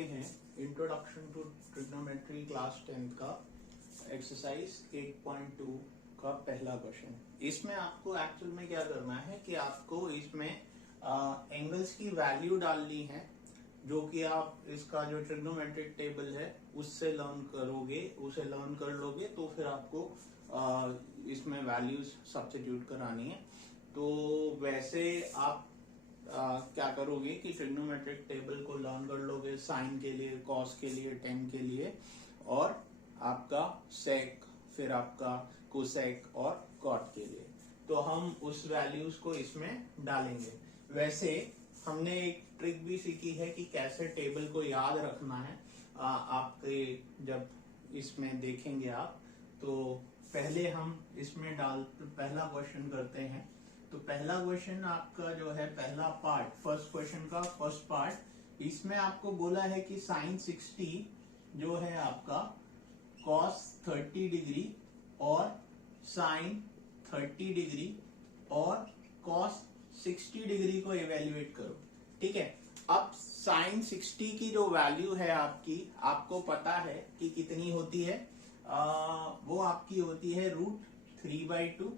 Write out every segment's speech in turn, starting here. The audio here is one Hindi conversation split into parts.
देखते हैं इंट्रोडक्शन टू ट्रिग्नोमेट्री क्लास 10 का एक्सरसाइज 8.2 का पहला क्वेश्चन। इसमें आपको एक्चुअल में क्या करना है कि आपको इसमें एंगल्स की वैल्यू डालनी है, जो कि आप इसका जो ट्रिग्नोमेट्रिक टेबल है उससे लर्न करोगे, उसे लर्न कर लोगे तो फिर आपको इसमें वैल्यूज सब्स्टिट्यूट करानी है। तो वैसे आप क्या करोगे कि ट्रिग्नोमेट्रिक टेबल को लर्न कर लोगे साइन के लिए, कॉस के लिए, टेन के लिए, और आपका सेक, फिर आपका कोसेक और कॉट के लिए। तो हम उस वैल्यूज को इसमें डालेंगे। वैसे हमने एक ट्रिक भी सीखी है कि कैसे टेबल को याद रखना है। आपके जब इसमें देखेंगे आप, तो पहले हम इसमें पहला क्वेश्चन करते हैं। तो पहला क्वेश्चन आपका जो है, पहला पार्ट, फर्स्ट क्वेश्चन का फर्स्ट पार्ट, इसमें आपको बोला है कि साइन 60 जो है आपका कॉस 30 डिग्री और साइन 30 डिग्री और कॉस 60 डिग्री को इवेल्युएट करो। ठीक है। अब साइन 60 की जो वैल्यू है आपकी, आपको पता है कि कितनी होती है, वो आपकी होती है √3/2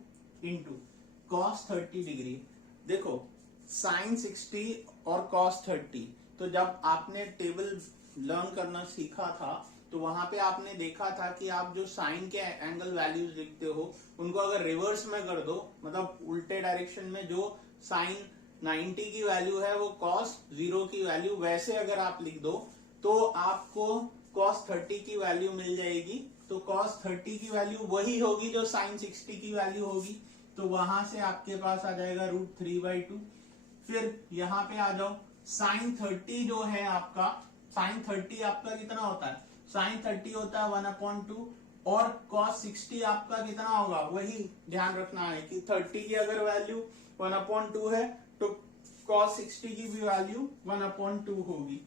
इंटू कॉस 30 डिग्री। देखो साइन 60 और कॉस 30, तो जब आपने टेबल लर्न करना सीखा था तो वहां पे आपने देखा था कि आप जो साइन के एंगल वैल्यूज लिखते हो उनको अगर रिवर्स में कर दो, मतलब उल्टे डायरेक्शन में, जो साइन 90 की वैल्यू है वो कॉस 0 की वैल्यू वैसे अगर आप लिख दो तो आपको कॉस 30 की वैल्यू मिल जाएगी। तो कॉस 30 की वैल्यू वही होगी जो साइन 60 की वैल्यू होगी। तो वहां से आपके पास आ जाएगा √3/2। फिर यहां पे आ जाओ, साइन 30 जो है आपका, साइन 30 आपका कितना होता है, साइन 30 होता है 1/2, और कॉस 60 आपका कितना होगा, वही ध्यान रखना है कि 30 की अगर वैल्यू 1/2 है तो कॉस 60 की भी वैल्यू 1/2 होगी।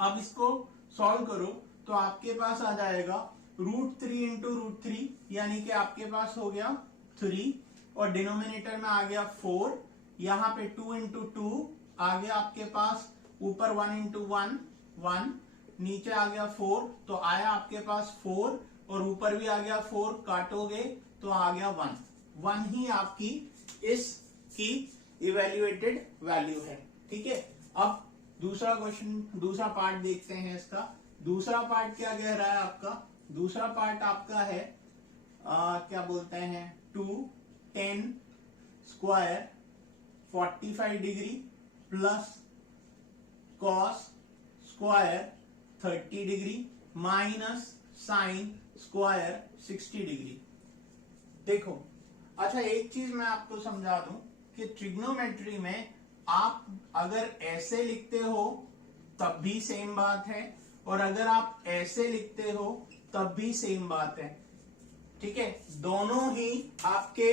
अब इसको सॉल्व करो तो आपके पास आ जाएगा √3 इंटू √3, यानी कि आपके पास हो गया 3, और डिनोमिनेटर में आ गया 4, यहां पे 2 इंटू 2 आ गया आपके पास, ऊपर 1 इंटू 1 1, नीचे आ गया 4, तो आया आपके पास 4, और ऊपर भी आ गया 4, काटोगे तो आ गया 1 ही आपकी इसकी इवेल्युएटेड वैल्यू है। ठीक है। अब दूसरा क्वेश्चन, दूसरा पार्ट देखते हैं इसका। दूसरा पार्ट क्या कह रहा है आपका, दूसरा पार्ट आपका है क्या बोलते हैं, 2tan square 45 degree plus cos square 30 degree minus sine square 60 degree. देखो, अच्छा एक चीज मैं आपको समझा दूं कि ट्रिग्नोमेट्री में आप अगर ऐसे लिखते हो तब भी सेम बात है, और अगर आप ऐसे लिखते हो तब भी सेम बात है। ठीक है। दोनों ही आपके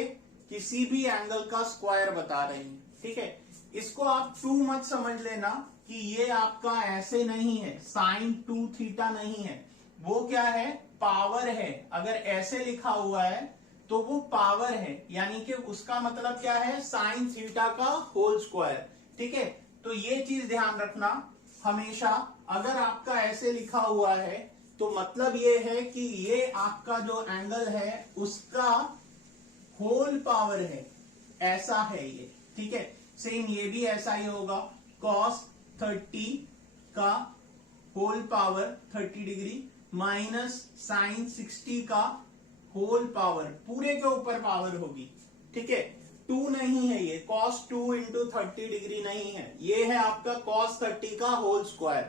किसी भी एंगल का स्क्वायर बता रहे हैं। ठीक है। इसको आप 2 मत समझ लेना कि ये आपका ऐसे नहीं है, साइन 2 थीटा नहीं है, वो क्या है, पावर है। अगर ऐसे लिखा हुआ है तो वो पावर है, यानी कि उसका मतलब क्या है, साइन थीटा का होल स्क्वायर। ठीक है। तो ये चीज ध्यान रखना हमेशा, अगर आपका ऐसे लिखा हुआ है तो मतलब ये है कि ये आपका जो एंगल है उसका होल पावर है, ऐसा है ये। ठीक है। सेम ये भी ऐसा ही होगा, कॉस 30 का whole power 30 degree minus sine 60 का होल पावर, पूरे के ऊपर पावर होगी। ठीक है। 2 नहीं है ये, cos 2 इंटू 30 डिग्री नहीं है, ये है आपका cos 30 का होल स्क्वायर।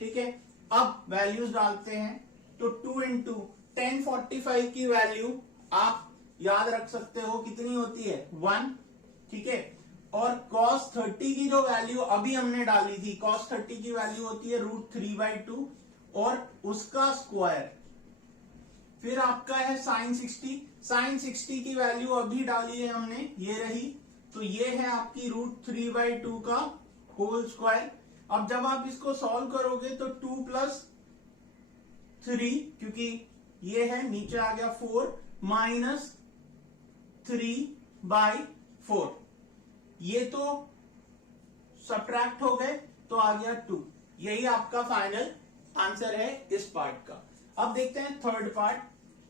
ठीक है। अब वैल्यूज डालते हैं, तो 2 इंटू 1045 की वैल्यू आप याद रख सकते हो कितनी होती है, 1। ठीक है। और cos 30 की जो वैल्यू अभी हमने डाली थी, cos 30 की वैल्यू होती है √3/2 और उसका स्क्वायर। फिर आपका है साइन 60, साइन 60 की वैल्यू अभी डाली है हमने, ये रही, तो ये है आपकी √3/2 का होल स्क्वायर। अब जब आप इसको सॉल्व करोगे तो 2 + 3, क्योंकि ये है, नीचे आ गया 4 माइनस 3/4, ये तो सब्ट्रैक्ट हो गए तो आ गया 2, यही आपका फाइनल आंसर है इस पार्ट का। अब देखते हैं थर्ड पार्ट।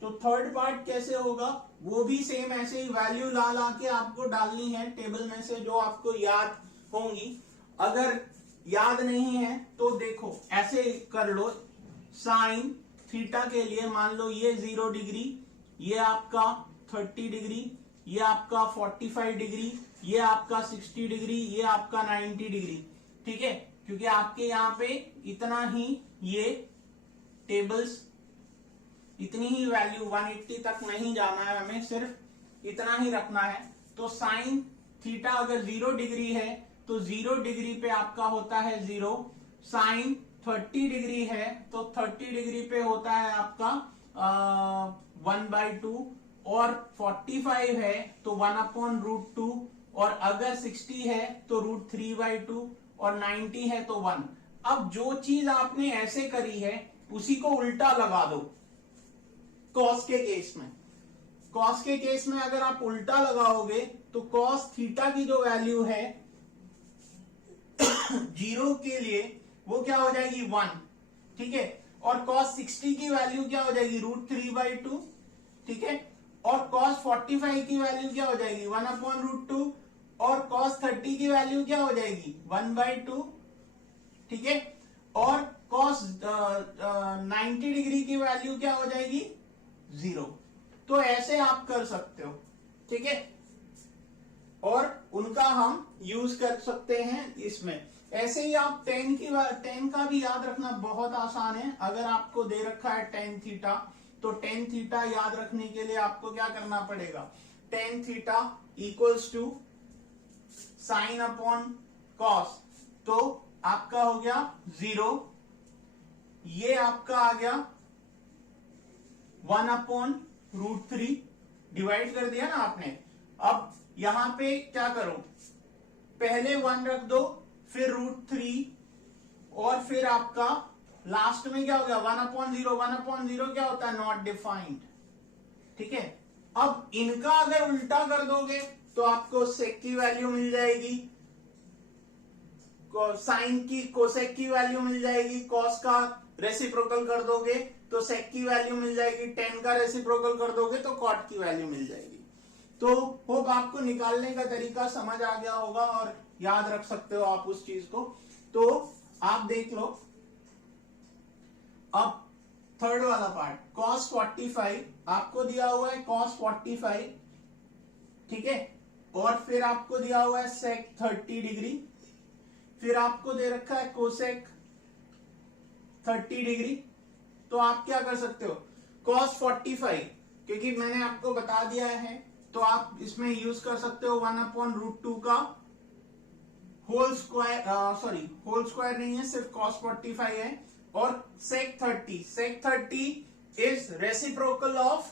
तो थर्ड पार्ट कैसे होगा, वो भी सेम ऐसे ही वैल्यू ला ला के आपको डालनी है टेबल में से जो आपको याद होंगी। अगर याद नहीं है तो देखो ऐसे कर लो, साइन थीटा के लिए मान लो ये 0 डिग्री, ये आपका 30 डिग्री, ये आपका 45 डिग्री, ये आपका 60 डिग्री, ये आपका 90 डिग्री। ठीक है, क्योंकि आपके यहाँ पे इतना ही ये टेबल्स, इतनी ही वैल्यू 180 तक नहीं जाना है, हमें सिर्फ इतना ही रखना है। तो साइन थीटा अगर 0 डिग्री है तो 0 डिग्री पे आपका होता है 0। साइन 30 डिग्री है तो 30 डिग्री पे होता है आपका 1/2, और 45 है तो 1/√2, और अगर 60 है तो √3/2, और 90 है तो 1। अब जो चीज आपने ऐसे करी है उसी को उल्टा लगा दो कॉस के केस में। कॉस के केस में अगर आप उल्टा लगाओगे तो कॉस थीटा की जो वैल्यू है 0 के लिए वो क्या हो जाएगी 1। ठीक है, और कॉस 60 की वैल्यू क्या हो जाएगी √3/2। ठीक है, और कॉस 45 की वैल्यू क्या हो जाएगी 1/√2, और कॉस 30 की वैल्यू क्या हो जाएगी 1/2। ठीक है, और कॉस 90 डिग्री की वैल्यू क्या हो जाएगी 0। तो ऐसे आप कर सकते हो। ठीक है, और उनका हम यूज कर सकते हैं इसमें। ऐसे ही आप tan का भी याद रखना बहुत आसान है। अगर आपको दे रखा है tan थीटा, तो tan थीटा याद रखने के लिए आपको क्या करना पड़ेगा, tan theta equals to sine upon cos. तो आपका हो गया 0, ये आपका आ गया 1/√3, डिवाइड कर दिया ना आपने। अब यहां पे क्या करो, पहले 1 रख दो, फिर √3, और फिर आपका लास्ट में क्या हो गया 1/0। 1/0 क्या होता है नॉट डिफाइंड। ठीक है, अब इनका अगर उल्टा कर दोगे तो आपको सेक की वैल्यू मिल जाएगी, साइन की कोसेक की वैल्यू मिल जाएगी, कॉस का रेसिप्रोकल कर दोगे तो सेक की वैल्यू मिल जाएगी, tan का रेसिप्रोकल कर दोगे तो कॉट की वैल्यू मिल जाएगी। तो होप आपको निकालने का तरीका समझ आ गया होगा और याद रख सकते हो आप उस चीज को। तो आप देख लो अब थर्ड वाला पार्ट, cos 45 आपको दिया हुआ है cos 45। ठीक है, और फिर आपको दिया हुआ है sec 30 डिग्री, फिर आपको दे रखा है कोसेक 30 डिग्री। तो आप क्या कर सकते हो, cos 45, क्योंकि मैंने आपको बता दिया है तो आप इसमें यूज कर सकते हो 1/√2 का whole square, sorry whole square नहीं है, सिर्फ cos 45 है। और sec 30 is reciprocal of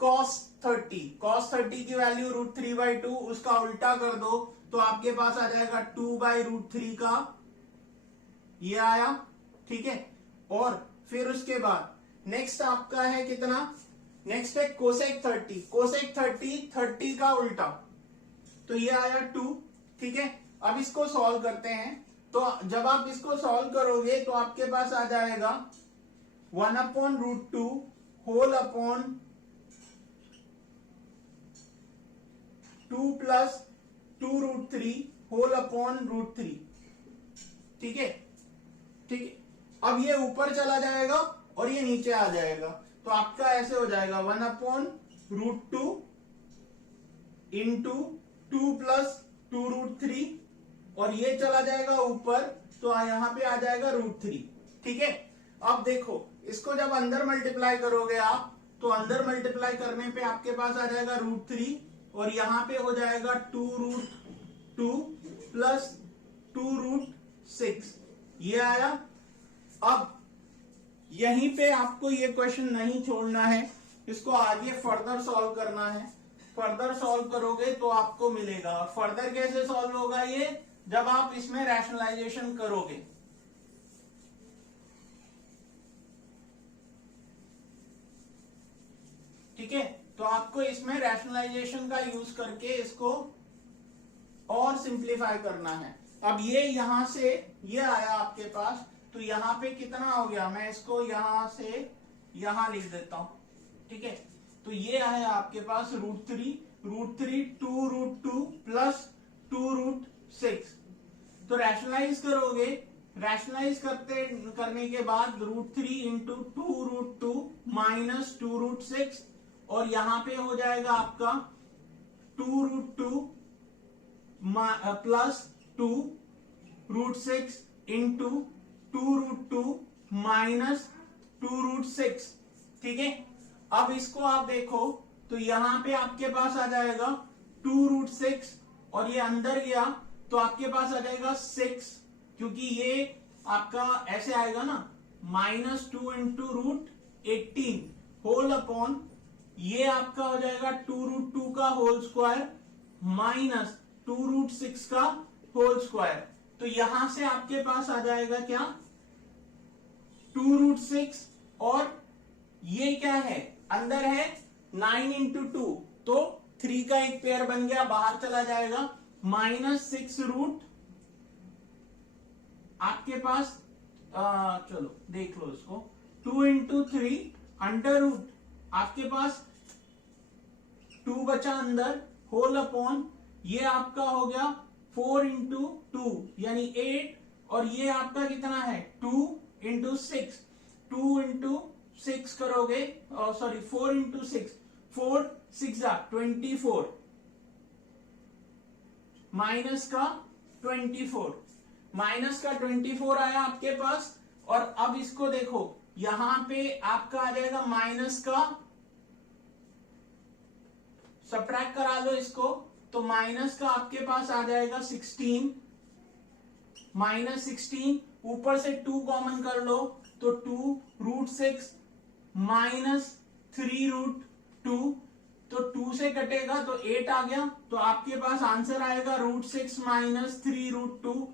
cos 30। cos 30 की वैल्यू √3/2, उसका उल्टा कर दो तो आपके पास आ जाएगा 2/√3 का, ये आया। ठीक है, और फिर उसके बाद नेक्स्ट आपका है कितना, नेक्स्ट है कोसेक 30। कोसेक 30 का उल्टा, तो ये आया 2। ठीक है, अब इसको सॉल्व करते हैं। तो जब आप इसको सॉल्व करोगे तो आपके पास आ जाएगा 1/√2 होल अपॉन 2 + 2√3 होल अपॉन √3। ठीक है, ठीक है, अब ये ऊपर चला जाएगा और ये नीचे आ जाएगा, तो आपका ऐसे हो जाएगा 1/√2 इंटू 2 + 2√3, और ये चला जाएगा ऊपर तो यहां पे आ जाएगा √3। ठीक है, अब देखो इसको जब अंदर मल्टीप्लाई करोगे आप, तो अंदर मल्टीप्लाई करने पे आपके पास आ जाएगा √3, और यहां पे हो जाएगा 2√2 + 2√6, ये आया। अब यहीं पे आपको ये क्वेश्चन नहीं छोड़ना है, इसको आगे फर्दर सॉल्व करना है। फर्दर सॉल्व करोगे तो आपको मिलेगा। फर्दर कैसे सॉल्व होगा ये, जब आप इसमें रैशनलाइजेशन करोगे। ठीक है, तो आपको इसमें रैशनलाइजेशन का यूज करके इसको और सिंप्लीफाई करना है। अब ये यहां से ये आया आपके पास, तो यहाँ पे कितना हो गया, मैं इसको यहां से यहां लिख देता हूं, ठीक है। तो ये है आपके पास √3, √3 2√2 प्लस 2√6। तो रैशनलाइज करोगे, रैशनलाइज करने के बाद √3 इंटू 2√2 माइनस 2√6, और यहां पे हो जाएगा आपका 2√2 प्लस 2√6 इंटू 2√2 माइनस 2√6, ठीक है। अब इसको आप देखो तो यहां पे आपके पास आ जाएगा 2√6, और ये अंदर गया तो आपके पास आ जाएगा 6, क्योंकि ये आपका ऐसे आएगा ना, -2 इंटू √18 होल अपॉन, ये आपका हो जाएगा 2√2 का होल स्क्वायर माइनस 2√6 का होल स्क्वायर। तो यहां से आपके पास आ जाएगा क्या, 2√6, और ये क्या है, अंदर है 9 इंटू 2, तो 3 का एक पेयर बन गया, बाहर चला जाएगा, -6 आपके पास चलो देख लो इसको, 2 इंटू 3 अंडर √ आपके पास 2 बचा अंदर, होल अपॉन, ये आपका हो गया 4 इंटू 2 यानी 8, और ये आपका कितना है 2 इंटू 6, 2 इंटू 6 करोगे, सॉरी 4 इंटू 6, 4 6 24, माइनस का 24 आया आपके पास। और अब इसको देखो, यहां पे आपका आ जाएगा माइनस का, सब्ट्रैक्ट करा लो इसको, तो माइनस का आपके पास आ जाएगा 16, -16, ऊपर से 2 कॉमन कर लो तो 2√6 माइनस 3√2, तो 2 से कटेगा तो 8 आ गया, तो आपके पास आंसर आएगा √6 माइनस 3√2।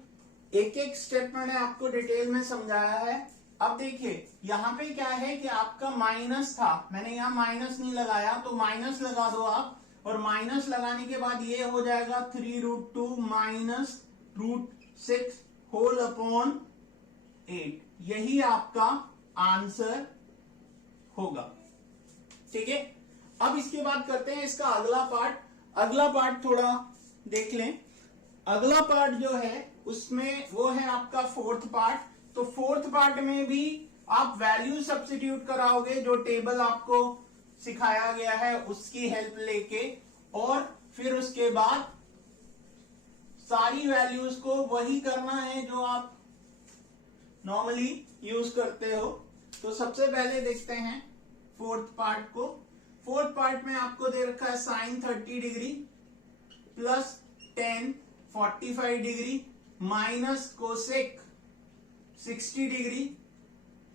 एक एक स्टेप मैंने आपको डिटेल में समझाया है। अब देखिए यहाँ पे क्या है कि आपका माइनस था, मैंने यहाँ माइनस नहीं लगाया, तो माइनस लगा दो आप, और माइनस लगाने के बाद ये हो जाएगा 3√2 माइनस √6 होल अपॉन 8, यही आपका आंसर होगा, ठीक है। अब इसके बाद करते हैं इसका अगला पार्ट। अगला पार्ट थोड़ा देख लें। अगला पार्ट जो है उसमें वो है आपका 4th पार्ट। तो 4th पार्ट में भी आप वैल्यू सब्स्टिट्यूट कराओगे, जो टेबल आपको सिखाया गया है उसकी हेल्प लेके, और फिर उसके बाद सारी वैल्यूज को वही करना है जो आप नॉर्मली यूज करते हो। तो सबसे पहले देखते हैं 4th पार्ट को। 4th पार्ट में आपको दे रखा है sin 30 degree plus tan 45 degree minus cosec 60 degree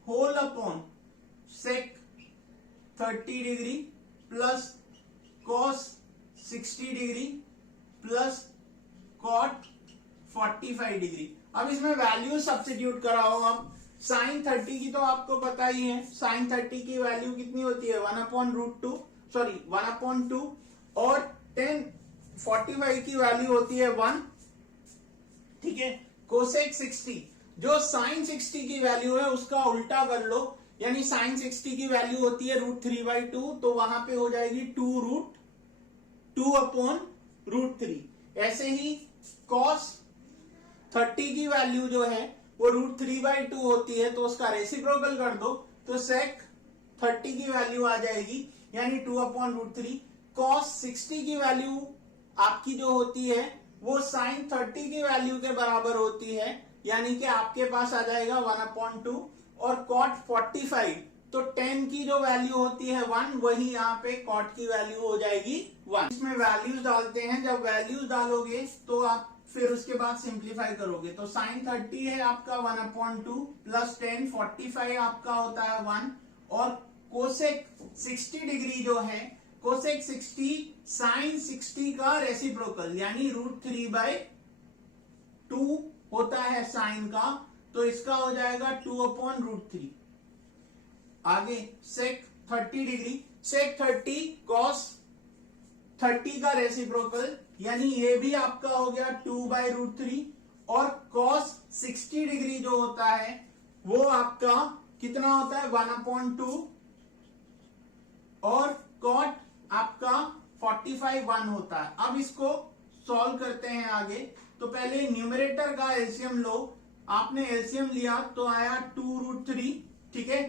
whole upon sec 30 degree plus cos 60 degree plus cot 45 degree. अब इसमें वैल्यू सब्स्टिट्यूट कराओ। अब sin 30 की तो आपको पता ही है, sin 30 की वैल्यू कितनी होती है 1/√2, सॉरी 1/2, और tan 45 की वैल्यू होती है 1, ठीक है। कोसेक 60, जो sin 60 की वैल्यू है उसका उल्टा कर लो, यानी sin 60 की वैल्यू होती है √3/2, तो वहां पे हो जाएगी 2√2/√3। ऐसे ही cos 30 की वैल्यू जो है वो √3/2 होती है, तो उसका रेसिप्रोकल कर दो, तो sec 30 की वैल्यू आ जाएगी यानी 2/√3। cos 60 की वैल्यू आपकी जो होती है वो sin 30 की वैल्यू के बराबर होती है, यानी कि आपके पास आ जाएगा 1/2। और cot 45, तो tan की जो वैल्यू होती है 1, वही यहाँ पे cot की वैल्यू हो जाएगी 1। इसमें वैल्यूज डालते हैं, जब वैल्यूज डालोगे तो आप फिर उसके बाद सिंप्लीफाई करोगे। तो sin 30 है आपका 1/2 प्लस tan 45 आपका होता है 1, और कोसेक 60 डिग्री जो है, कोसेक 60 sin 60 का रेसिप्रोकल यानी √3/2 होता है साइन का, तो इसका हो जाएगा 2/√3। आगे sec 30 डिग्री, sec 30 cos 30 का रेसिप्रोकल, यानी ये भी आपका हो गया 2/√3, और cos 60 डिग्री जो होता है वो आपका कितना होता है 1/2 और कॉट आपका 45 1 होता है। अब इसको सॉल्व करते हैं आगे। तो पहले न्यूमरेटर का एलसीएम लो। आपने एलसीएम लिया तो आया 2√3, ठीक है।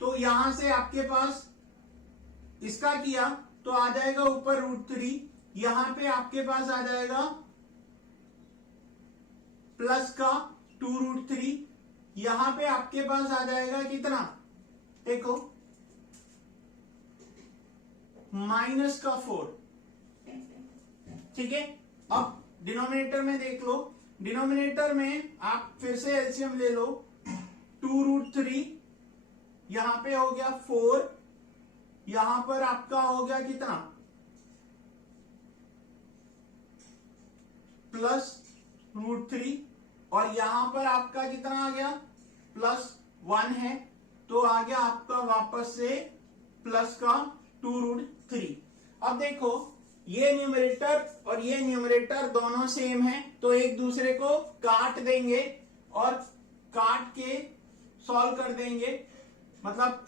तो यहां से आपके पास इसका किया तो आ जाएगा ऊपर √3, यहां पे आपके पास आ जाएगा प्लस का 2√3, यहां पे आपके पास आ जाएगा कितना, देखो माइनस का 4, ठीक है। अब डिनोमिनेटर में देख लो, डिनोमिनेटर में आप फिर से एलसीएम ले लो। 2√3 यहां पे हो गया 4, यहां पर आपका हो गया कितना प्लस √3 और यहां पर आपका कितना आ गया प्लस 1 है, तो आ गया आपका वापस से प्लस का 2√3। अब देखो ये न्यूमरेटर और ये न्यूमरेटर दोनों सेम है, तो एक दूसरे को काट देंगे और काट के सॉल्व कर देंगे, मतलब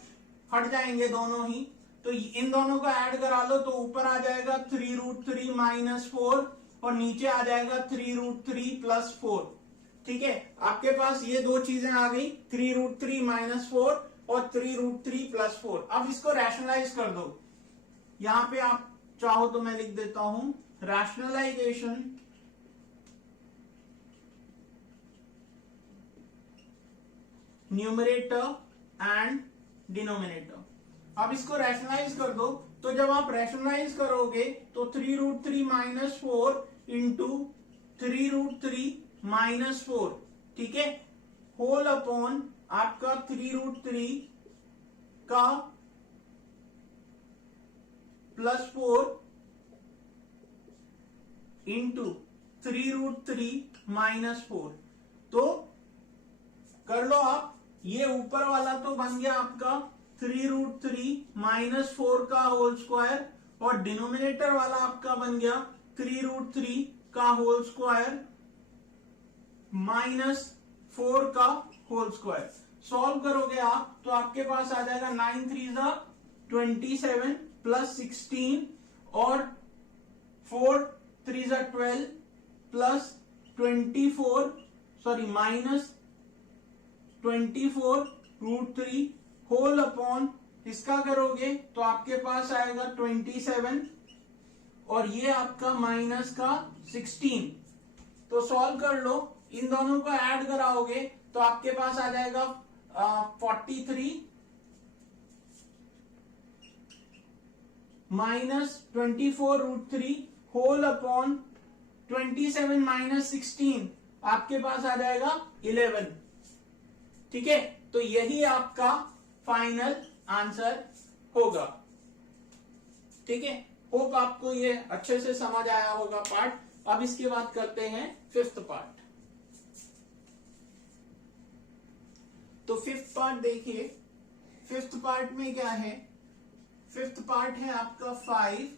हट जाएंगे दोनों ही। तो इन दोनों को ऐड करा लो तो ऊपर आ जाएगा 3√3 माइनस 4 और नीचे आ जाएगा 3√3 प्लस 4, ठीक है। आपके पास ये दो चीजें आ गई, 3√3 माइनस 4 और 3√3 प्लस 4। अब इसको रैशनलाइज कर दो। यहां पे आप चाहो तो मैं लिख देता हूं रैशनलाइजेशन न्यूमरेटर एंड डिनोमिनेटर। अब इसको रैशनलाइज कर दो, तो जब आप रैशनलाइज करोगे तो 3√3 माइनस 4 इंटू 3√3 माइनस 4, ठीक है, होल अपॉन आपका 3√3 का प्लस 4 इंटू 3√3 माइनस 4। तो कर लो आप, ये ऊपर वाला तो बन गया आपका 3√3 माइनस 4 का होल स्क्वायर और डिनोमिनेटर वाला आपका बन गया 3√3 का होल स्क्वायर माइनस 4 का होल स्क्वायर। सॉल्व करोगे आप तो आपके पास आ जाएगा 9 3 27 प्लस 16 और 4 3 12 plus 24 sorry minus 24√3 whole upon इसका करोगे तो आपके पास आएगा 27 और ये आपका माइनस का 16। तो सॉल्व कर लो, इन दोनों को ऐड कराओगे तो आपके पास आ जाएगा 43 माइनस 24√3 होल अपॉन 27 माइनस 16 आपके पास आ जाएगा 11, ठीक है। तो यही आपका फाइनल आंसर होगा, ठीक है। होप आपको ये अच्छे से समझ आया होगा पार्ट। अब इसके बाद करते हैं फिफ्थ पार्ट। तो फिफ्थ पार्ट देखिए, फिफ्थ पार्ट में क्या है, फिफ्थ पार्ट है आपका 5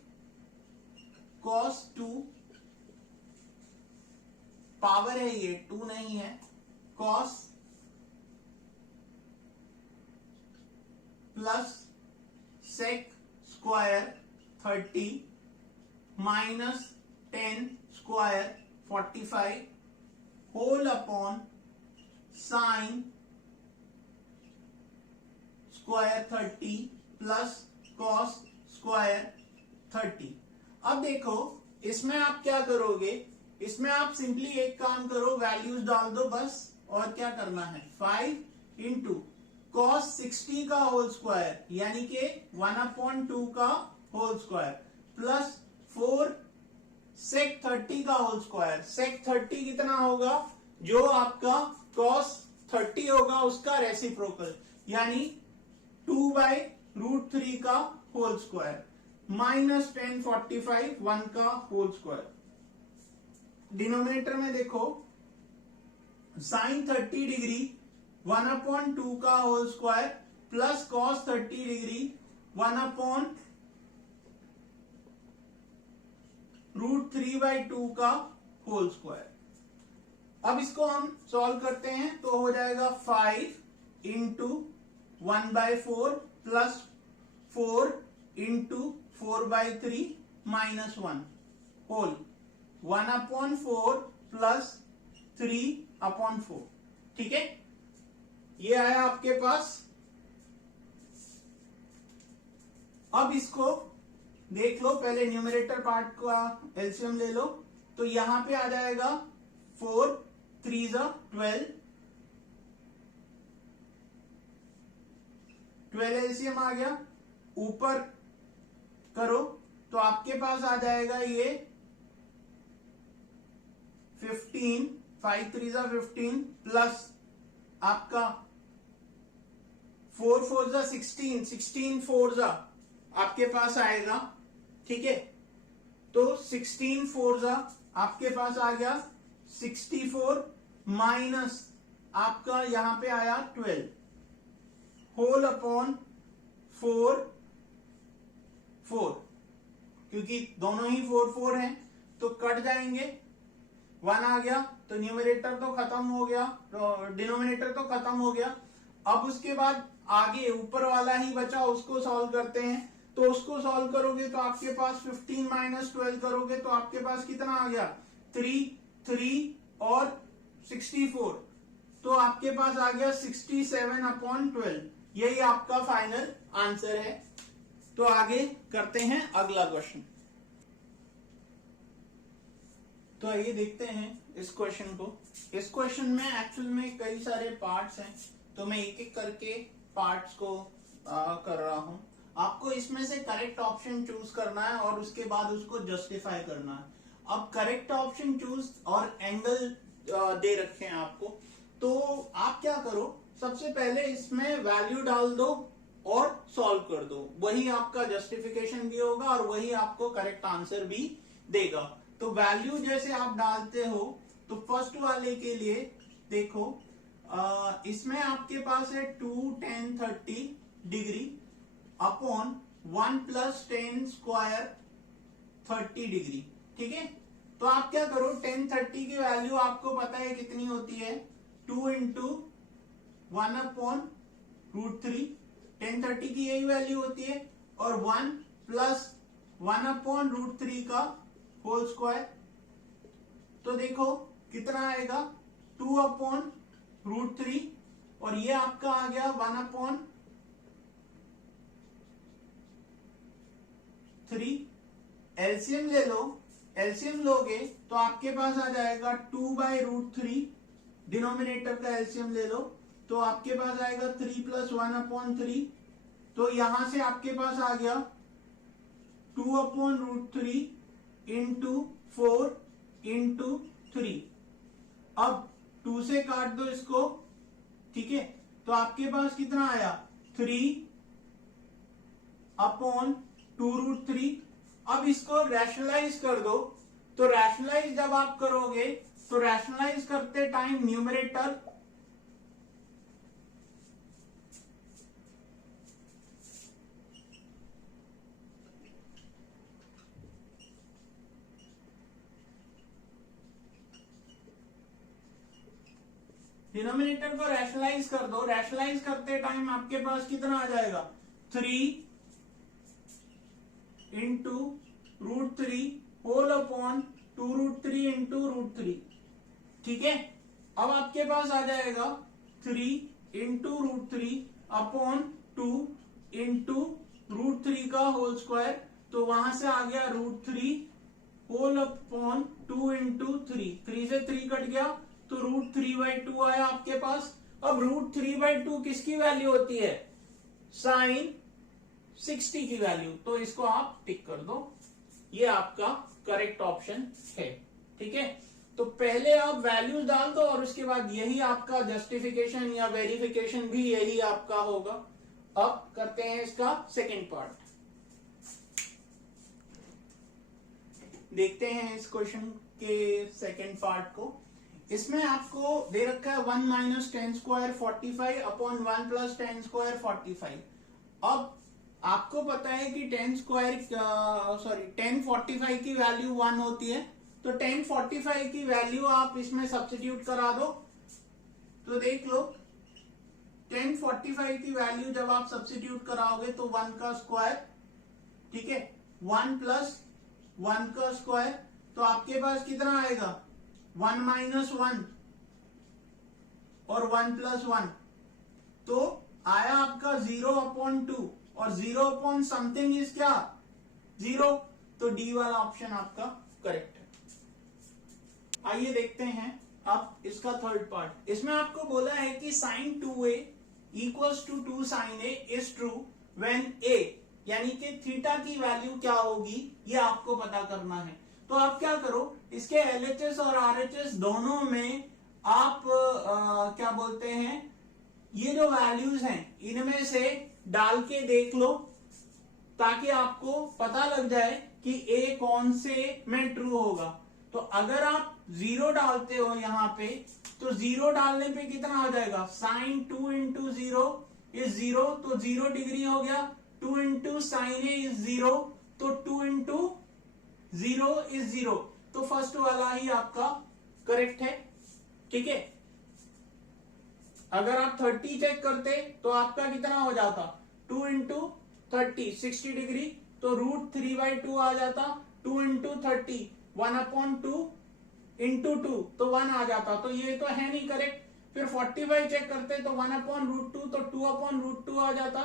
cos 2, पावर है ये 2 नहीं है, cos plus sec square 30 minus 10 square 45 whole upon sine square 30 plus cos square 30। अब देखो इसमें आप क्या करोगे, इसमें आप सिंपली एक काम करो, वैल्यूज डाल दो बस, और क्या करना है 5 इंटू कॉस 60 का होल स्क्वायर यानी कि 1/2 का होल स्क्वायर प्लस 4 सेक 30 का होल स्क्वायर। सेक 30 कितना होगा, जो आपका कॉस 30 होगा उसका रेसिप्रोकल यानी 2/√3 का होल स्क्वायर माइनस 10 45 1 का होल स्क्वायर। डिनोमिनेटर में देखो साइन 30 डिग्री 1/2 का whole square plus cos 30 degree 1/√3/2 का होल स्क्वायर। अब इसको हम सॉल्व करते हैं तो हो जाएगा 5 into 1/4 plus 4 into 4/3 minus 1 whole 1/4 plus 3/4। ठीक है, ये आया आपके पास। अब इसको देख लो, पहले न्यूमरेटर पार्ट का एलसीएम ले लो। तो यहां पे आ जाएगा 4 3 12, 12 एलसीएम आ गया। ऊपर करो तो आपके पास आ जाएगा ये 15, 5 3 15 प्लस आपका 4 4 16, 16 4 आपके पास आएगा। ठीक है, तो 16 4 आपके पास आ गया 64 माइनस आपका यहां पे आया 12 होल अपॉन 4 4, क्योंकि दोनों ही 4 4 हैं तो कट जाएंगे। 1 आ गया तो न्यूमरेटर तो खत्म हो गया, डिनोमिनेटर तो खत्म हो गया। अब उसके बाद आगे ऊपर वाला ही बचा, उसको सॉल्व करते हैं। तो उसको सॉल्व करोगे तो आपके पास 15 माइनस 12 करोगे तो आपके पास कितना आ गया 3 3 और 64, तो आपके पास आ गया 67/12। यही आपका फाइनल आंसर है। तो आगे करते हैं अगला क्वेश्चन। तो आइए देखते हैं इस क्वेश्चन को। इस क्वेश्चन में एक्चुअल में कई सारे पार्ट्स हैं, तो मैं एक एक करके पार्ट्स को कर रहा हूं। आपको इसमें से करेक्ट ऑप्शन चूज करना है और उसके बाद उसको जस्टिफाई करना है। अब करेक्ट ऑप्शन चूज और एंगल दे रखे हैं आपको, तो आप क्या करो, सबसे पहले इसमें वैल्यू डाल दो और सॉल्व कर दो। वही आपका जस्टिफिकेशन भी होगा और वही आपको करेक्ट आंसर भी देगा। तो वैल्यू जैसे आप डालते हो तो फर्स्ट वाले के लिए देखो, इसमें आपके पास है 2 10 30 degree upon 1 plus 10 square 30 degree. ठीक है, तो आप क्या करो, 10 30 की वैल्यू आपको पता है कितनी होती है, 2 इंटू 1/√3। 10 30 की यही वैल्यू होती है, और 1 प्लस 1/√3 का होल स्क्वायर। तो देखो कितना आएगा 2/√3, और ये आपका आ गया 1/3। एलसीएम ले लो, एलसीएम लोगे तो आपके पास आ जाएगा 2/√3। डिनोमिनेटर का एलसीएम ले लो तो आपके पास आएगा 3 प्लस 1/3। तो यहां से आपके पास आ गया 2/√3 इंटू 4 इंटू 3। अब 2 से काट दो इसको। ठीक है, तो आपके पास कितना आया 3/2√3। अब इसको रैशनलाइज कर दो। तो रैशनलाइज जब आप करोगे तो रैशनलाइज करते टाइम न्यूमरेटर डिनोमिनेटर को रैशनलाइज कर दो। रैशनलाइज करते टाइम आपके पास कितना आ जाएगा 3 इंटू √3 होल अपॉन 2√3 इंटू √3। ठीक है, अब आपके पास आ जाएगा 3 इंटू √3 अपॉन 2 इंटू √3 का होल स्क्वायर। तो वहां से आ गया √3 होल अपॉन 2 इंटू 3 से 3 कट गया तो √3/2 आया आपके पास। अब √3/2 किसकी वैल्यू होती है, साइन 60 की वैल्यू। तो इसको आप टिक कर दो, ये आपका करेक्ट ऑप्शन है। ठीक है, तो पहले आप वैल्यूज डाल दो और उसके बाद यही आपका जस्टिफिकेशन या वेरिफिकेशन भी यही आपका होगा। अब करते हैं इसका सेकंड पार्ट। देखते हैं इस क्वेश्चन के सेकंड पार्ट को। इसमें आपको दे रखा है 1 minus 10 square 45 upon 1 plus 10 square 45। अब आपको पता है कि 10 45 की वैल्यू 1 होती है, तो 1045 की वैल्यू आप इसमें सब्स्टिट्यूट करा दो, तो देख लो 1045 की वैल्यू जब आप सब्स्टिट्यूट कराओगे तो 1 का स्क्वायर, ठीक है, 1 प्लस 1 का स्क्वायर, तो आपके पास कितना आएगा 1 माइनस 1 और 1 प्लस 1, तो आया आपका 0/2 और 0/समथिंग इज क्या 0, तो डी वाला ऑप्शन आपका करेक्ट है। आइए देखते हैं अब इसका थर्ड पार्ट। इसमें आपको बोला है कि sin 2a equals to 2 sin a is true when a, यानी कि थीटा की वैल्यू क्या होगी ये आपको पता करना है। तो आप क्या करो, इसके LHS और RHS दोनों में आप क्या बोलते हैं, ये जो वैल्यूज हैं इनमें से डाल के देख लो, ताकि आपको पता लग जाए कि a कौन से में ट्रू होगा। तो अगर आप 0 डालते हो यहाँ पे, तो 0 डालने पे कितना हो जाएगा, sin 2 इंटू 0 इज 0, तो 0 डिग्री हो गया, 2 इंटू साइन ए इज 0, तो 2 इंटू 0 इज 0, तो फर्स्ट वाला ही आपका करेक्ट है, ठीक है। अगर आप 30 चेक करते तो आपका कितना हो जाता, 2 इंटू 30 60 डिग्री, तो √3/2 आ जाता, 2 इंटू 30 1/2 इंटू 2, तो 1 आ जाता, तो ये तो है नहीं करेक्ट। फिर 45 चेक करते तो 1/√2, तो 2/√2 आ जाता,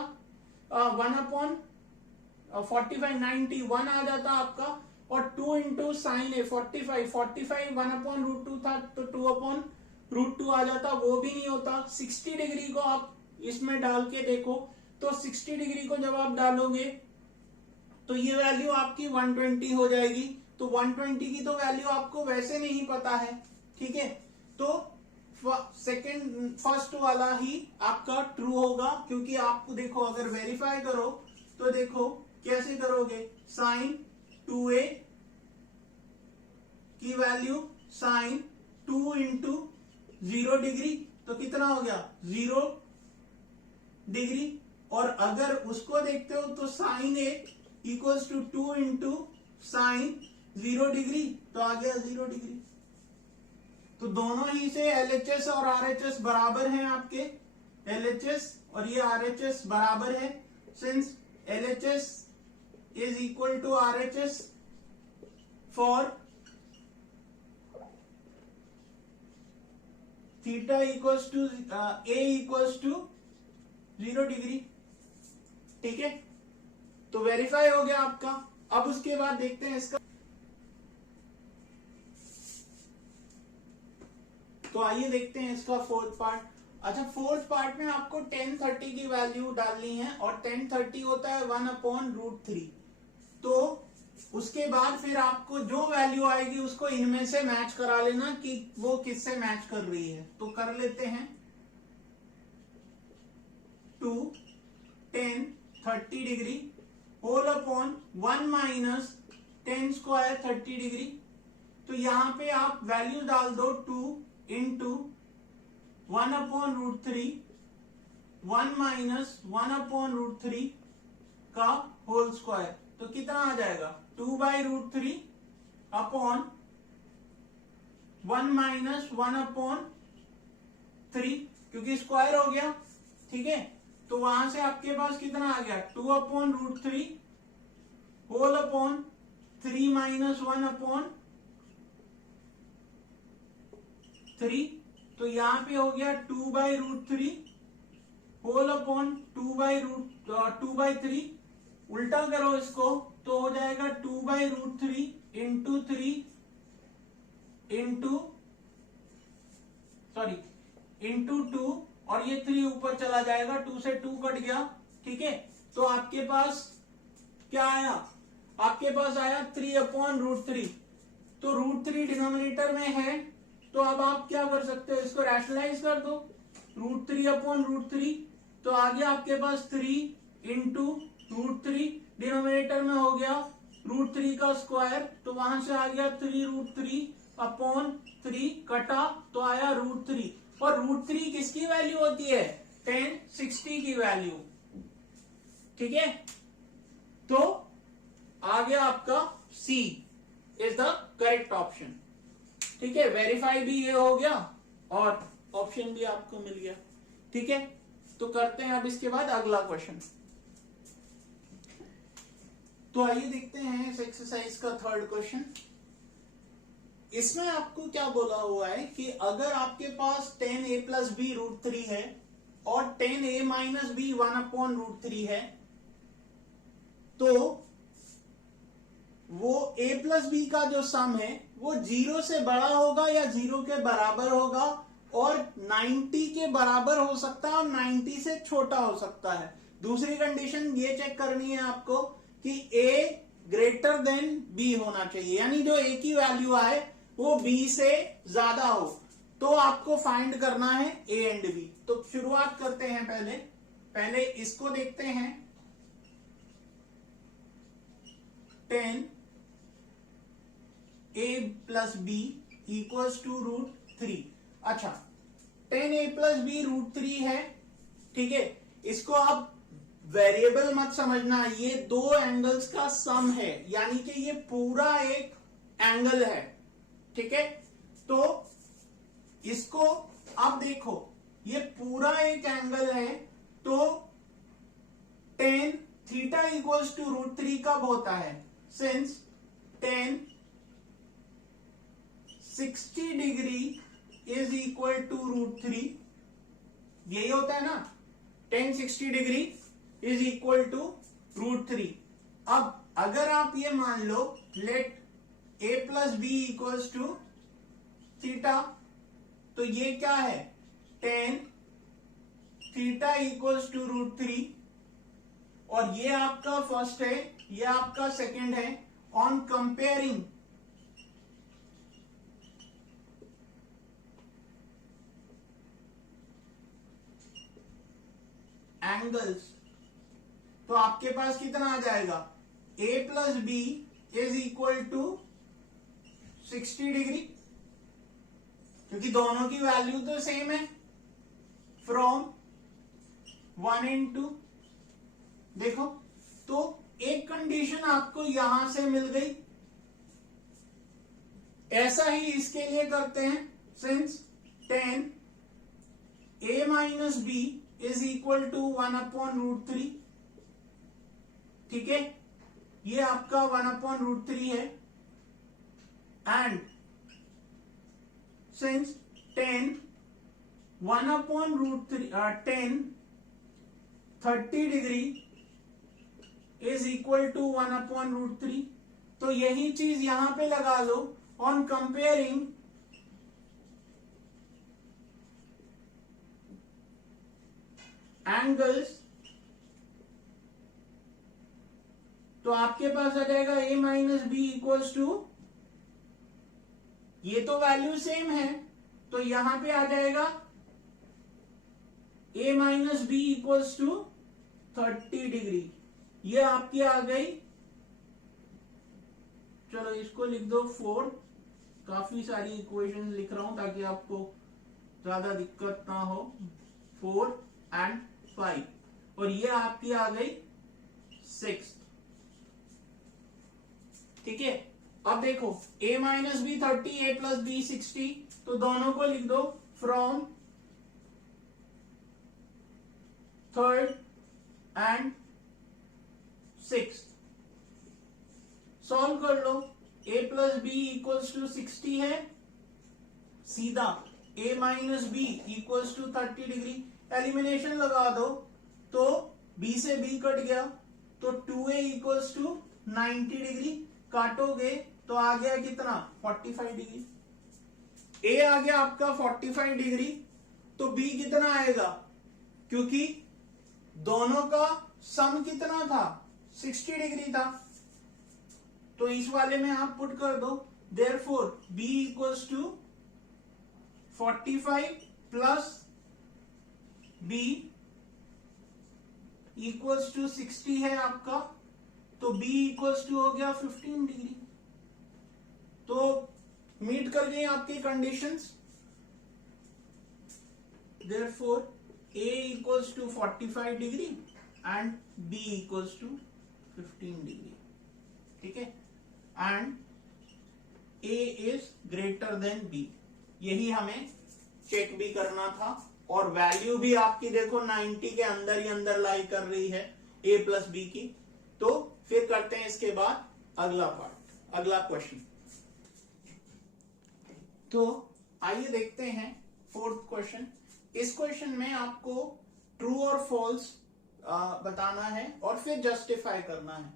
1/45 91 आ जाता आपका, और 2 इंटू साइन ए 45 1/√2 था, तो 2/√2 आ जाता, वो भी नहीं होता। 60 डिग्री को आप इसमें डाल के देखो, तो 60 डिग्री को जब आप डालोगे तो ये वैल्यू आपकी 120 हो जाएगी, तो 120 की तो वैल्यू आपको वैसे नहीं पता है, ठीक है। तो फर्स्ट वाला ही आपका ट्रू होगा, क्योंकि आपको देखो अगर वेरीफाई करो तो देखो कैसे करोगे, sin 2a की वैल्यू sin 2 इंटू 0 डिग्री, तो कितना हो गया 0 डिग्री, और अगर उसको देखते हो तो sin a equals to 2 into sine 0 degree, तो आ गया 0 डिग्री। तो दोनों ही से LHS और RHS बराबर हैं आपके, LHS और ये RHS बराबर है, since LHS is equal to RHS for theta equals to A equals to 0 degree, ठीक है। तो वेरीफाई हो गया आपका। अब उसके बाद देखते हैं इसका, तो आइए देखते हैं इसका फोर्थ पार्ट। अच्छा, फोर्थ पार्ट में आपको 1030 की वैल्यू डालनी है, और 1030 होता है 1/√3, तो उसके बाद फिर आपको जो वैल्यू आएगी उसको इनमें से मैच करा लेना कि वो किससे मैच कर रही है। तो कर लेते हैं, 2 10 30 degree whole upon 1 minus 10 square 30 degree, तो यहां पे आप वैल्यू डाल दो 2 इंटू 1/√3 1 माइनस 1/√3 का होल स्क्वायर, तो कितना आ जाएगा 2/√3 अपॉन 1 माइनस 1/3, क्योंकि स्क्वायर हो गया, ठीक है। तो वहां से आपके पास कितना आ गया 2/√3 होल अपॉन 3 माइनस 1/3, तो यहां पे हो गया 2/√3 होल अपॉन 2/3, उल्टा करो इसको तो हो जाएगा 2/√3 इंटू 3 इंटू 2, और ये 3 ऊपर चला जाएगा, 2 से 2 कट गया, ठीक है। तो आपके पास क्या आया, आपके पास आया 3/√3, तो √3 डिनोमिनेटर में है, तो अब आप क्या कर सकते हो, इसको रैशनलाइज कर दो, √3/√3, तो आगे आपके पास 3 इंटू √3 डिनोमिनेटर में हो गया √3 का स्क्वायर, तो वहां से आ गया 3√3/3 कटा, तो आया √3, और √3 किसकी वैल्यू होती है 1060 की वैल्यू, ठीक है। तो आ गया आपका C, is the correct option. ठीक है, वेरीफाई भी ये हो गया और ऑप्शन भी आपको मिल गया। ठीक है, तो करते हैं अब इसके बाद अगला क्वेश्चन। तो आइए देखते हैं इस एक्सरसाइज का थर्ड क्वेश्चन। इसमें आपको क्या बोला हुआ है कि अगर आपके पास 10a प्लस बी रूट 3 है और 10a माइनस बी 1/√3 है, तो वो a प्लस बी का जो सम है वो 0 से बड़ा होगा या 0 के बराबर होगा, और 90 के बराबर हो सकता है और 90 से छोटा हो सकता है। दूसरी कंडीशन ये चेक करनी है आपको कि a ग्रेटर देन b होना चाहिए, यानी जो a की वैल्यू आए वो b से ज्यादा हो, तो आपको फाइंड करना है a एंड b। तो शुरुआत करते हैं, पहले इसको देखते हैं। 10a plus B equals to √3। अच्छा, 10a प्लस बी √3 है। ठीक है, इसको आप वेरिएबल मत समझना, ये दो एंगल्स का सम है, यानी कि ये पूरा एक एंगल है। ठीक है, तो इसको आप देखो, ये पूरा एक एंगल है, तो tan थीटा इक्वल्स टू √3 कब होता है? Since tan 60 degree is equal to √3, यही होता है ना, tan 60 degree is equal to √3। अब अगर आप ये मान लो, let a plus B equals to theta, तो ये क्या है? tan थीटा इक्वल्स टू √3, और ये आपका फर्स्ट है, ये आपका सेकंड है। ऑन कंपेयरिंग एंगल्स, तो आपके पास कितना आ जाएगा? a plus B is equal to 60 degree, क्योंकि दोनों की वैल्यू तो सेम है, फ्रॉम 1 into, देखो, तो एक कंडीशन आपको यहां से मिल गई। ऐसा ही इसके लिए करते हैं, since tan a minus B is equal to 1/√3। ठीक है, ये आपका 1/√3 है, and since tan 1/√3 tan 30 degree is equal to 1/√3, तो यही चीज यहां पे लगा लो। ऑन कंपेयरिंग एंगल्स, तो आपके पास आ जाएगा a minus B equals to, ये तो वैल्यू सेम है, तो यहां पे आ जाएगा a minus B equals to 30 degree. ये आपकी आ गई, चलो इसको लिख दो 4, काफी सारी इक्वेशन लिख रहा हूं ताकि आपको ज्यादा दिक्कत ना हो। 4 and 5, और ये आपकी आ गई 6। ठीक है, अब देखो a minus B 30, a plus B 60, तो दोनों को लिख दो फ्रॉम थर्ड एंड 6। सॉल्व कर लो, a plus B equals to 60 है, सीधा a minus B equals to 30 degree. Elimination लगा दो, तो b से b कट गया, तो 2a इक्वल्स टू 90 डिग्री। काटोगे तो आ गया कितना? 45 डिग्री। a आ गया आपका 45 डिग्री, तो b कितना आएगा? क्योंकि दोनों का सम कितना था? 60 डिग्री था, तो इस वाले में आप पुट कर दो। Therefore b equals to 45 plus b equals to 60 है आपका, तो b इक्वल्स टू हो गया 15 डिग्री। तो मीट कर गई आपकी conditions. Therefore a equals to 45 degree and b equals to 15 degree. ठीक है, and A is greater than B, यही हमें चेक भी करना था। और वैल्यू भी आपकी देखो 90 के अंदर ही अंदर लाई कर रही है ए प्लस बी की। तो फिर करते हैं इसके बाद अगला पार्ट, अगला क्वेश्चन। तो आइए देखते हैं फोर्थ क्वेश्चन। इस क्वेश्चन में आपको ट्रू और फॉल्स बताना है और फिर जस्टिफाई करना है।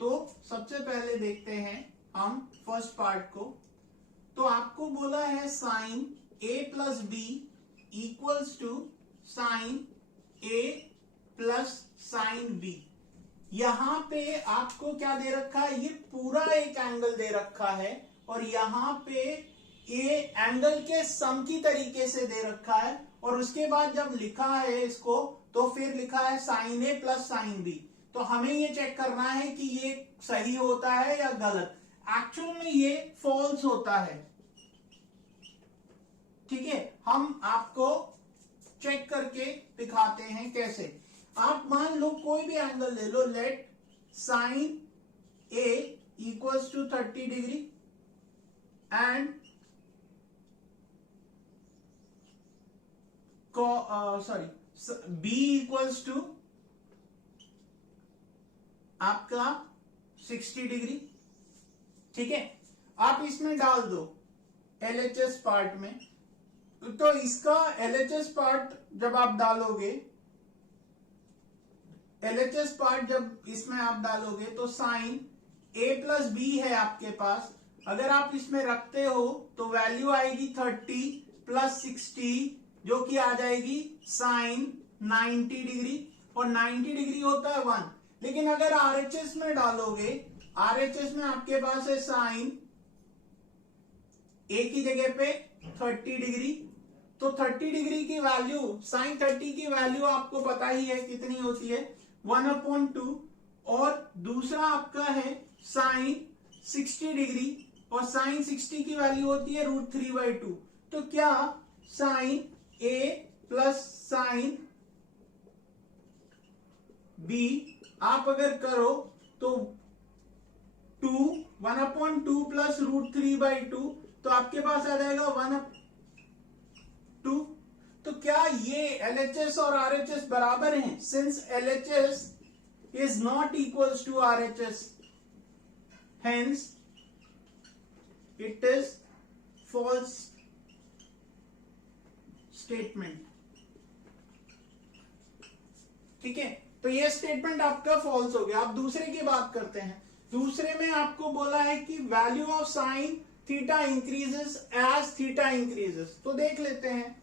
तो सबसे पहले देखते हैं हम फर्स्ट पार्ट को। तो आपको बोला है sine A plus B equals to sine A plus sine B. यहां पे आपको क्या दे रखा है, ये पूरा एक एंगल दे रखा है और यहां पे ए एंगल के सम की तरीके से दे रखा है। और उसके बाद जब लिखा है इसको तो फिर लिखा है sine A plus sine B. तो हमें ये चेक करना है कि ये सही होता है या गलत। एक्चुअल में ये फॉल्स होता है, ठीक है। हम आपको चेक करके दिखाते हैं कैसे। आप मान लो कोई भी एंगल ले लो, let sine A equals to 30 degree and B equals to आपका 60 डिग्री, ठीक है। आप इसमें डाल दो LHS पार्ट में। तो इसका LHS पार्ट जब आप डालोगे, LHS पार्ट जब इसमें आप डालोगे तो साइन A प्लस बी है आपके पास। अगर आप इसमें रखते हो तो वैल्यू आएगी 30 प्लस 60 जो कि आ जाएगी साइन 90 डिग्री, और 90 डिग्री होता है 1। लेकिन अगर RHS में डालोगे, RHS में आपके पास है साइन A की जगह पे 30 डिग्री। तो 30 डिग्री की वैल्यू, साइन 30 की वैल्यू आपको पता ही है कितनी होती है, 1/2। और दूसरा आपका है साइन 60 डिग्री, और साइन 60 की वैल्यू होती है √3/2। तो क्या sine A plus sine B आप अगर करो तो 1/2 प्लस √3/2, तो आपके पास आ जाएगा 1/2। तो क्या ये LHS और RHS बराबर हैं? Since LHS is not equals to RHS, hence it is false statement, ठीक है। तो ये स्टेटमेंट आपका फॉल्स हो गया। आप दूसरे की बात करते हैं। दूसरे में आपको बोला है कि value of sine theta increases as theta increases. तो देख लेते हैं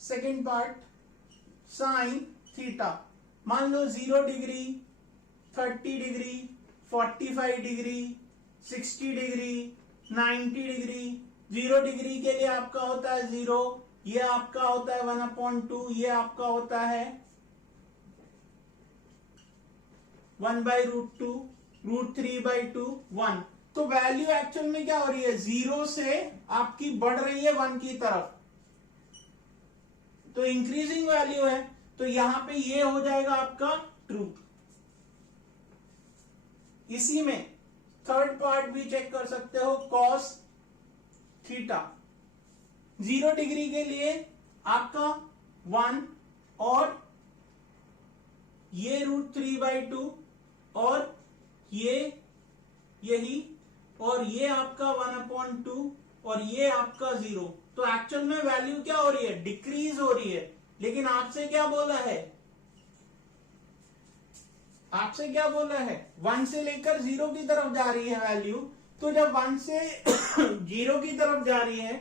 सेकेंड पार्ट, साइन थीटा। मान लो 0 degree, 30 degree, 45 degree, 60 degree, 90 degree. 0 degree के लिए आपका होता है 0, ये आपका होता है 1/2, ये आपका होता है 1/√2, √3/2, 1। तो वैल्यू एक्चुअल में क्या हो रही है, 0 से आपकी बढ़ रही है 1 की तरफ, तो इंक्रीजिंग वैल्यू है। तो यहां पे ये हो जाएगा आपका ट्रू। इसी में थर्ड पार्ट भी चेक कर सकते हो, कॉस थीटा। 0 डिग्री के लिए आपका 1, और ये √3/2, और ये यही, और ये आपका 1/2, और ये आपका 0। तो एक्चुअल में वैल्यू क्या हो रही है, डिक्रीज हो रही है। लेकिन आपसे क्या बोला है, आपसे क्या बोला है, 1 से लेकर 0 की तरफ जा रही है वैल्यू। तो जब 1 से 0 की तरफ जा रही है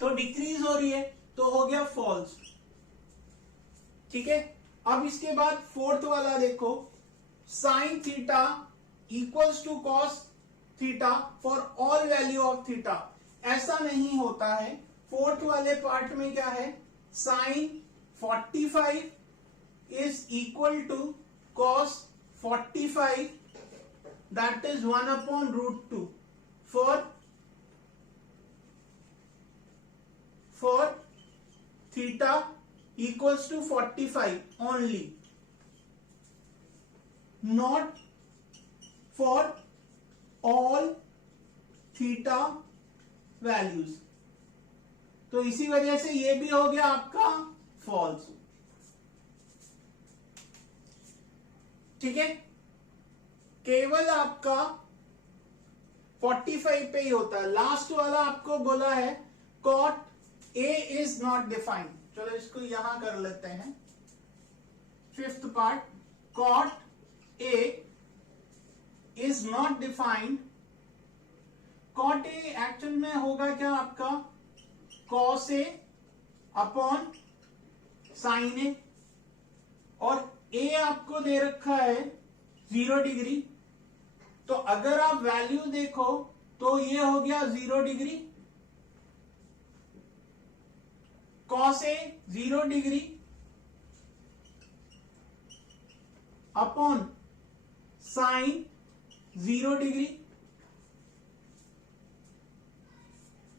तो डिक्रीज हो रही है, तो हो गया फॉल्स, ठीक है। अब इसके बाद फोर्थ वाला देखो, sine theta equals to cos theta for all value of theta. ऐसा नहीं होता है। फोर्थ वाले पार्ट में क्या है, sine 45 is equal to cos 45, that is 1/√2 for theta equals to 45 only, not for all theta values. तो इसी वजह से ये भी हो गया आपका फॉल्स। ठीक है, केवल आपका 45 पे ही होता है। लास्ट वाला आपको बोला है cot A is not defined. चलो इसको यहां कर लेते हैं। Fifth part, cot A is not defined. Cot A actual में होगा क्या आपका cos A upon sine A, और ए आपको दे रखा है 0 डिग्री। तो अगर आप वैल्यू देखो तो ये हो गया 0 degree, cos A 0 degree upon sine 0 degree.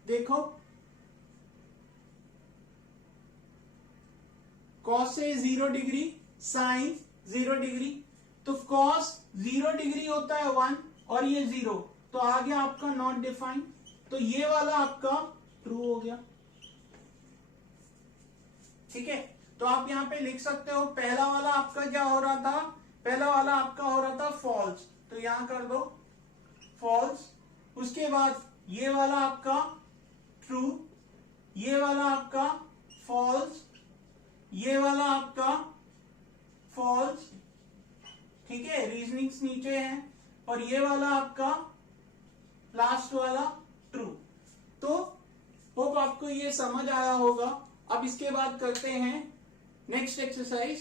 देखो cos A 0 degree, sign 0 degree, तो कॉस 0 डिग्री होता है 1 और ये 0, तो आ गया आपका नॉट डिफाइंड। तो ये वाला आपका ट्रू हो गया। ठीक है, तो आप यहां पे लिख सकते हो पहला वाला आपका क्या हो रहा था, पहला वाला आपका हो रहा था फॉल्स, तो यहां कर दो फॉल्स। उसके बाद ये वाला आपका ट्रू, ये वाला आपका फॉल्स, ये वाला आपका फॉल्स। ठीक है, रीजनिंग्स नीचे है, और ये वाला आपका लास्ट वाला ट्रू। तो होप आपको ये समझ आया होगा। अब इसके बाद करते हैं नेक्स्ट एक्सरसाइज।